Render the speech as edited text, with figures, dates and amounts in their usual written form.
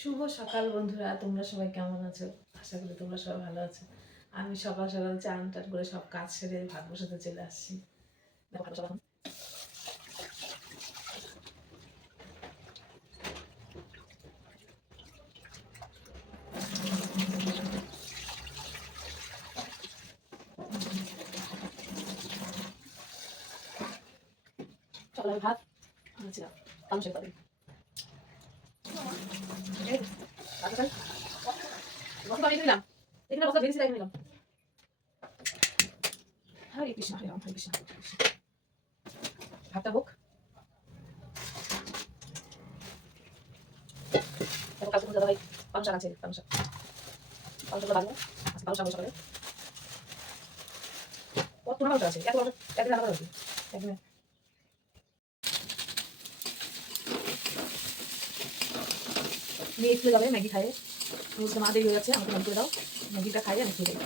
শুভ সকাল বন্ধুরা, তোমরা সবাই কেমন আছো? আশা করি তোমরা সবাই ভালো আছো। আমি সকাল সকাল চান টান করে সব কাজ সেরে ভাত বসাতে চলে আসছি। দেখো ভাত বসাবো এখন। সকালে আমি ভাত আনছিলাম আলু সেদ্ধ দিয়ে। এই ভাতটা খাই। মশলা আমি দিলাম, এখানে মশলা ভেজে রেখে দিলাম। হরে কৃষ্ণ হরে রাম হরে কৃষ্ণ হরে কৃষ্ণ। ভাতটা হোক, দেখো কালকে দাদা ভাই পালং শাক আছে, পালং শাক বাজবো। আচ্ছা পালং শাক সকালে কত মাংস আছে, এত মাংস একদিন আলাদা হয়েছে একদিনে। মেয়ে স্কুলে যাবে, ম্যাগি খাইয়ে বুঝতে মা দেরি হয়ে যাচ্ছে, আমাকে ম্যাগি করে দাও, ম্যাগিটা খাইয়ে আমি খেয়ে যাই।